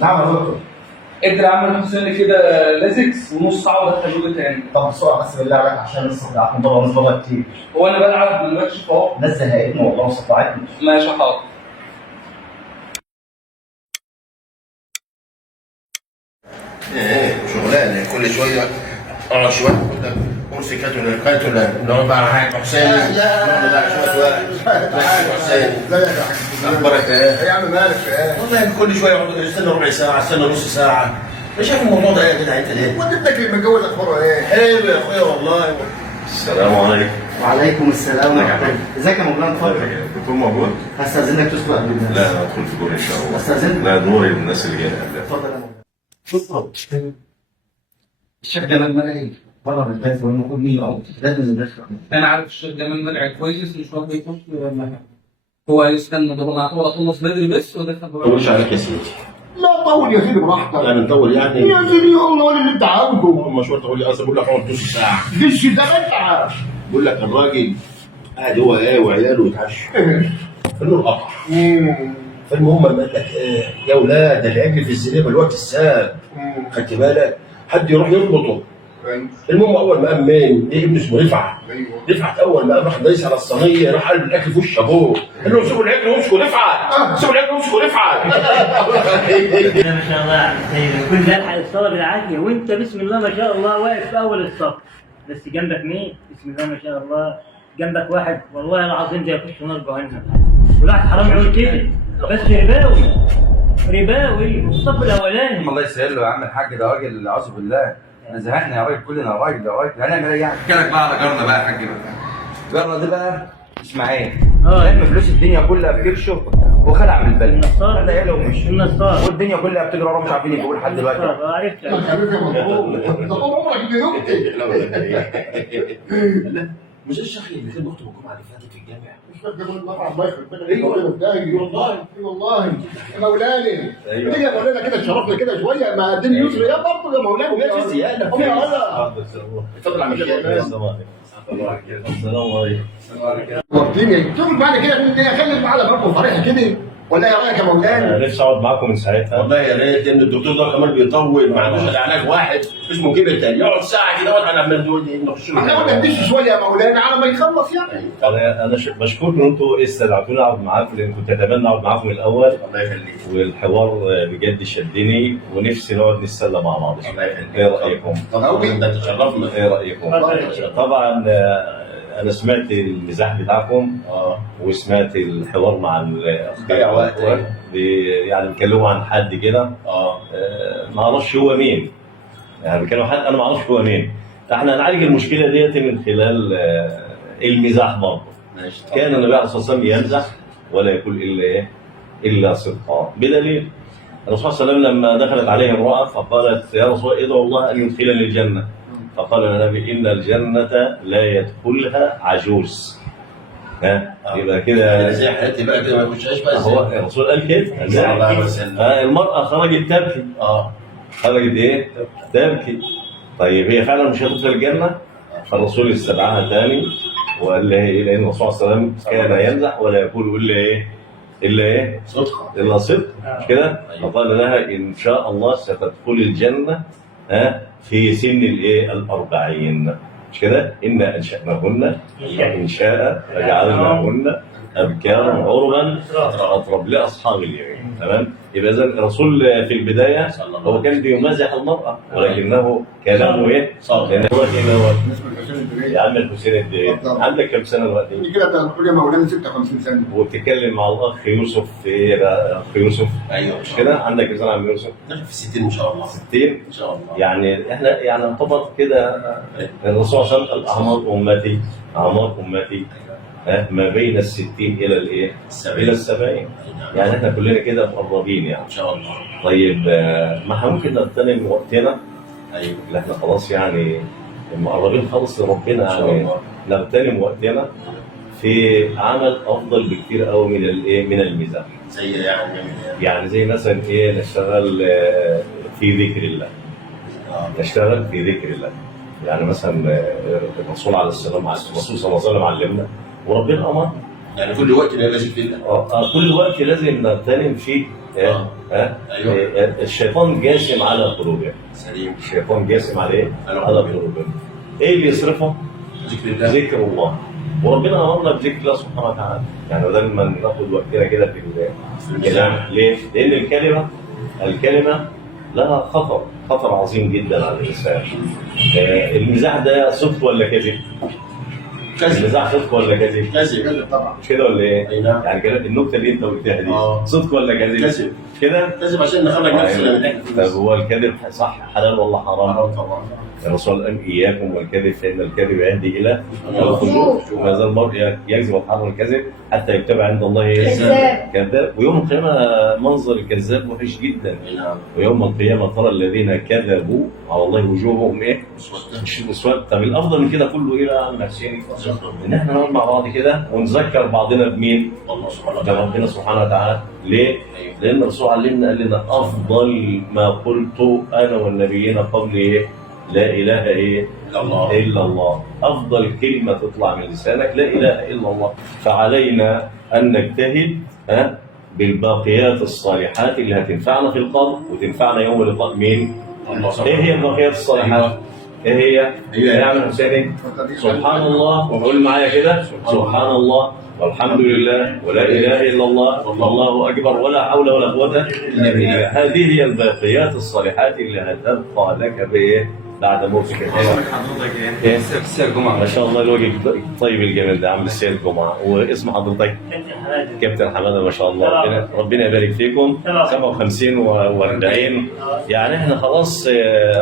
نعم يا دكتور. ادي لعم حسين كده لازكس ونص ساعه ودخله تاني. طب بسرعه بس بالله عليك عشان لسه بتاعكم بره وناس بره كتير. هو انا بلعب دلوقتي اهو. ناس زهقتنا والله وصفعتنا. ماشي حاضر. شغلانه كل شويه اقعد شويه كرسي كاتولا نقعد بقى معاك حسين نقعد بقى شويه حسين ازيك يا حاج؟ اخبارك ايه؟ يا عم مالك ايه؟ والله كل شويه اقعد استنى ربع ساعه استنى نص ساعه مش شايف الموضوع ده يا جدع انت ليه؟ وانت اللي متجوز اخباره ايه؟ حلو يا اخويا والله. السلام عليكم. وعليكم السلام ورحمه الله. ازيك يا مولانا؟ اتفضل. الدكتور موجود؟ هستاذنك تسكت قبل الناس. لا انا ادخل في دور ان شاء الله. استاذنك؟ لا دوري الناس اللي جايه قبلها. اتفضل يا مولانا. اتفضل. الشيخ جمال مرعي بره من البيت والمفروض مين يقعد؟ لازم ندخل. انا عارف الشيخ جمال مرعي كويس، مش راضي يخش ولا حاجه. هو هيستنى ده هو اخلص بدري بس ولا ما تطولش عليك يا سيدي. لا طول يا سيدي براحتك. يعني نطول يعني؟ يا سيدي والله ولا اللي انت عاوزه. هم شويه تقول لي اصلا بقول لك اقعد نص ساعه. دش ده انت عارف. بقول لك الراجل قاعد هو ايه وعياله يتعشى النور قطع. فالمهم قال لك ايه يا اولاد العجل في السينما الوقت الساب خدت بالك حد يروح يربطه. المهم اول ما قام مين؟ ايه ابن اسمه رفعت. رفعت اول ما قام راح دايس على الصينيه راح قلب الاكل في وش ابوه قال له سيبوا العجل وامسكوا رفعت سيبوا العجل وامسكوا رفعت. ما شاء الله يا عم سيد كل ده الحق الصلاه بالعافيه وانت بسم الله ما شاء الله واقف في اول الصف بس جنبك مين؟ بسم الله ما شاء الله جنبك واحد والله العظيم ده يخش نار جهنم والواحد حرام يقول كده بس رباوي والصف الاولاني. الله يسهل له يا عم الحاج، ده راجل اعوذ بالله احنا زهقنا يا راجل كلنا يا راجل هنعمل ايه يعني؟ احكي لك بقى على جارنا بقى يا حاج بقى. جارنا ده بقى اسماعيل لم فلوس الدنيا كلها في كرشه وخلع من البلد. النصار ده عيله ومشي النصار والدنيا كلها بتجري وراه مش عارفين يجيبوا لحد دلوقتي. عرفت يا حبيبي يا مبروك. ده طول عمرك دي نكته. لا مش الشيخ اللي كان بيخطب الجمعه اللي فاتت في الجامع؟ الشيخ جمال مرعي الله يخرب بيتك. ايوه والله والله يا مولانا. تيجي يا مولانا كده تشرفنا كده شويه ما الدنيا يسر يا برضه يا مولانا. وما في زياده قوم يا ولا. اتفضل يا عم الشيخ. السلام عليكم. ورطيني تقول بعد كده الدنيا خلي معانا برضه فريحه كده ولا ايه رايك يا مولانا؟ انا نفسي اقعد معاكم من ساعتها. والله يا ريت لان الدكتور ده كمان بيطول ما عندوش الا علاج واحد اسمه كبر تاني يقعد ساعه كده وانا عمال نخش احنا قلنا ندش شويه يا مولانا على ما يخلص يعني. انا بشكركم ان انتم استدعتوني اقعد معاكم لان كنت اتمنى اقعد معاكم الاول الله يخليك. والحوار بجد شدني ونفسي نقعد نتسلى مع بعض. الله يخليك. ايه رايكم؟ طبعا ده تشرفنا. ايه رايكم؟ طبعا انا سمعت المزاح بتاعكم وسمعت الحوار مع ضيع وقت يعني بيتكلموا عن حد كده ما اعرفش هو مين، يعني بيتكلموا عن حد انا ما اعرفش هو مين. فاحنا هنعالج المشكله ديت من خلال المزاح برضه. كان النبي عليه الصلاه والسلام يمزح ولا يقول الا ايه؟ الا صدقا، بدليل الرسول صلى الله عليه وسلم لما دخلت عليه امراه فقالت يا رسول الله ادعو الله ان يدخلني الجنه، فقال النبي ان الجنه لا يدخلها عجوز. يبقى كده زي حياتي بقى كده ما يخشهاش بقى. هو الرسول قال كده صلى الله عليه وسلم. المراه خرجت تبكي. خرجت ايه؟ تبكي. طيب هي فعلا مش هتدخل الجنه؟ فالرسول استدعاها ثاني وقال لها ايه؟ لان الرسول صلى الله عليه وسلم كان يمزح ولا يقول الا ايه؟ الا ايه؟ صدقه. الا صدق مش كده؟ فقال لها ان شاء الله ستدخل الجنه في سن الايه؟ الأربعين مش كده؟ إنا أنشأناهن إنشاء فجعلناهن أبكارا عربا أطرب لأصحاب اليمين. تمام؟ يبقى إذا الرسول في البداية هو كان بيمازح المرأة ولكنه كلامه إيه؟ لأن هو يا عم الحسين الدين عندك كم سنة دلوقتي؟ كده تقول يا مولانا 56 سنه. وبتتكلم مع الأخ يوسف في إيه بقى؟ أخ يوسف ايوه مش كده؟ عندك كم سنة يا عم يوسف؟ في 60 ان شاء الله. 60 ان شاء الله. يعني احنا يعني نعتبر كده الرسول صلى الله عليه وسلم اعمار امتي ما بين ال60 الى الايه؟ الى ال70. يعني احنا كلنا كده مقربين يعني ان شاء الله. طيب ما احنا ممكن نغتنم وقتنا. ايوه اللي احنا خلاص يعني مقربين خالص لربنا يعني نغتنم وقتنا في عمل افضل بكتير قوي من الايه؟ من الميزان. زي يعني زي مثلا ايه؟ نشتغل في ذكر الله. نشتغل في ذكر الله. يعني مثلا الرسول عليه السلام الرسول صلى الله عليه وسلم علمنا وربنا امر يعني كل وقت لازم في الله. كل وقت لازم نغتنم فيه أيوة. الشيطان جاسم على قلوبهم. سليم. الشيطان جاسم على ايه؟ على على قلوبهم. ايه اللي يصرفه؟ ذكر الله. ذكر الله. وربنا امرنا بذكر الله سبحانه وتعالى، يعني بدل ما ناخد وقتنا كده في الكلام. ليه؟ لان الكلمه لها خطر عظيم جدا على الانسان. المزاح ده صدق ولا كذب؟ كذب. المزاح صدق ولا كذب؟ كذب طبعا. مش كده ولا ايه؟ أي نعم. يعني كده النكته اللي انت قلتها دي صدق ولا كذب؟ كذب. مش كده؟ كذب عشان نخرج نفسنا. طب هو الكذب صح حلال ولا حرام؟ حرام طبعا. الرسول قال اياكم والكذب فان الكذب يؤدي الى الفجور، وما زال المرء يكذب ويتحرى الكذب حتى يكتب عند الله كذاب. ويوم القيامه منظر الكذاب وحش جدا. ويوم القيامه ترى الذين كذبوا على الله وجوههم ايه؟ مش مسود. طب الافضل من كده كله ايه بقى يا حسين؟ ان احنا نقعد مع بعض كده ونذكر بعضنا بمين؟ الله سبحانه وتعالى. بربنا سبحانه وتعالى. ليه؟ لان الرسول علمنا قال لنا افضل ما قلت انا والنبيين قبلي ايه؟ لا اله ايه؟ الا الله. افضل كلمه تطلع من لسانك لا اله الا الله. فعلينا ان نجتهد بالباقيات الصالحات اللي هتنفعنا في القبر وتنفعنا يوم اللقاء مين؟ ايه هي الباقيات الصالحات؟ ايه هي؟ يعمل حسين سبحان الله، وقول معايا كده سبحان الله والحمد لله ولا اله الا الله والله اكبر ولا حول ولا قوه الا بالله. هذه هي الباقيات الصالحات اللي هتبقى لك بايه؟ بعد موتك. حضرتك ايه؟ السيد جمعه. ما شاء الله الوجه الطيب الجميل ده عم السيد جمعه. واسم حضرتك؟ كابتن حماده. ما شاء الله. ربنا يبارك فيكم. 57 و40 يعني احنا خلاص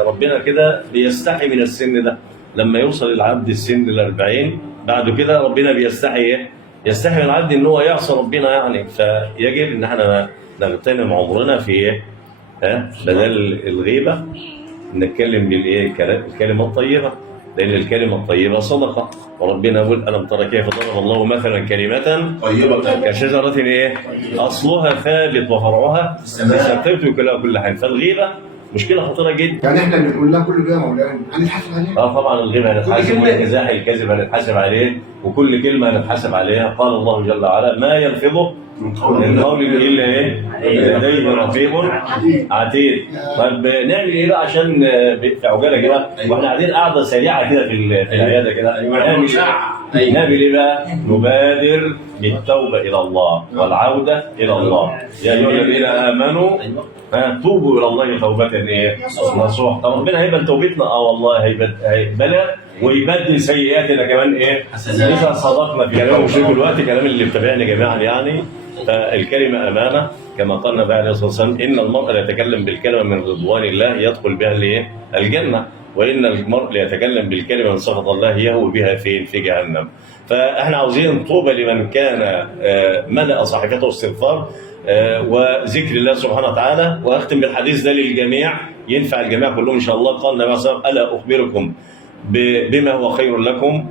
ربنا كده بيستحي من السن ده. لما يوصل العبد السن ال40 بعد كده ربنا بيستحي ايه؟ يستحي من العبد ان هو يعصى ربنا يعني. فيجب ان احنا نغتنم عمرنا في ايه؟ بدل الغيبه نتكلم بالايه؟ الكلمه الطيبه، لان الكلمه الطيبه صدقه. وربنا يقول الم ترى كيف ضرب الله مثلا كلمه طيبه كشجره ايه؟ اصلها ثابت وفرعها تؤتي كل حين. فالغيبه مشكله خطيره جدا. يعني احنا اللي قلناه كله ده يا مولانا هنتحاسب عليه. طبعا الغيبه هنتحاسب، والمزاح الكذب هنتحاسب عليه، وكل كلمه هنتحاسب عليها. قال الله جل وعلا ما يلفظه من قول الا ايه؟ لديه رقيب عتيد. طب نعمل ايه بقى عشان في عجاله كده واحنا قاعدين قاعده سريعه كده في العياده كده؟ نعمل ايه بقى؟ نبادر بالتوبه الى الله والعوده الى الله. يا ايها الذين امنوا توبوا الى الله توبه ايه؟ نصوح. طب ربنا هيقبل توبتنا؟ والله هيقبلها ويبدل سيئاتنا كمان ايه؟ اذا صدقنا في كلام. وشوفوا دلوقتي كلام اللي بتابعني جميعا يعني. فالكلمه امانه كما قال النبي عليه الصلاه والسلام ان المرء لا يتكلم بالكلمه من رضوان الله يدخل بها الايه؟ الجنه، وان المرء لا يتكلم بالكلمه من سخط الله يهوي بها فين؟ في جهنم. فاحنا عاوزين طوبى لمن كان ملأ صحيفته استغفار وذكر الله سبحانه وتعالى. واختم بالحديث ده للجميع ينفع الجميع كلهم ان شاء الله. قال النبي صلى الله عليه وسلم الا اخبركم بما هو خير لكم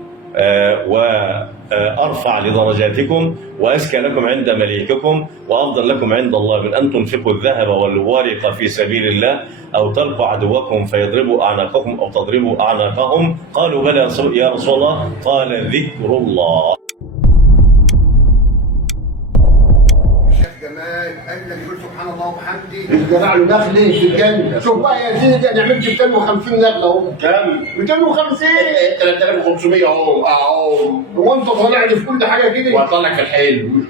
وأرفع لدرجاتكم وأزكى لكم عند مليككم وأفضل لكم عند الله من أن تنفقوا الذهب والورق في سبيل الله أو تلقوا عدوكم فيضربوا أعناقكم أو تضربوا أعناقهم. قالوا بلى يا رسول الله. قال ذكر الله. قال لك يقول سبحان الله وبحمده جمع له نخل في الجنه. شوف بقى يا سيدي انا عملت 250 نخله اهو. كام؟ 250 3500 اهو. هو انت طالع لي في كل حاجه كده؟ وهطلع لك في الحلم.